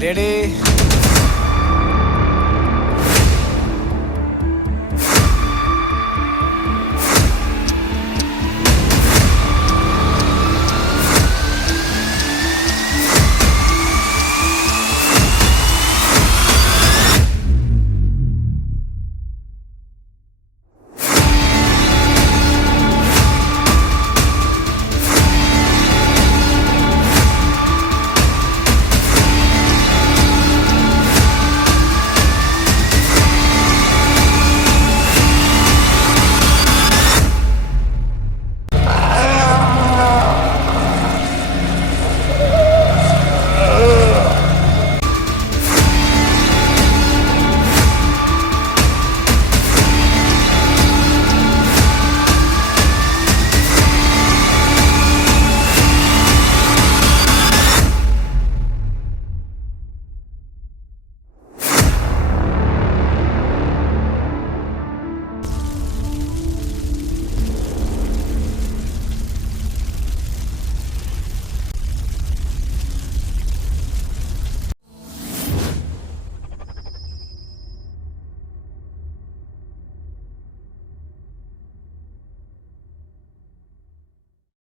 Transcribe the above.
レレレ。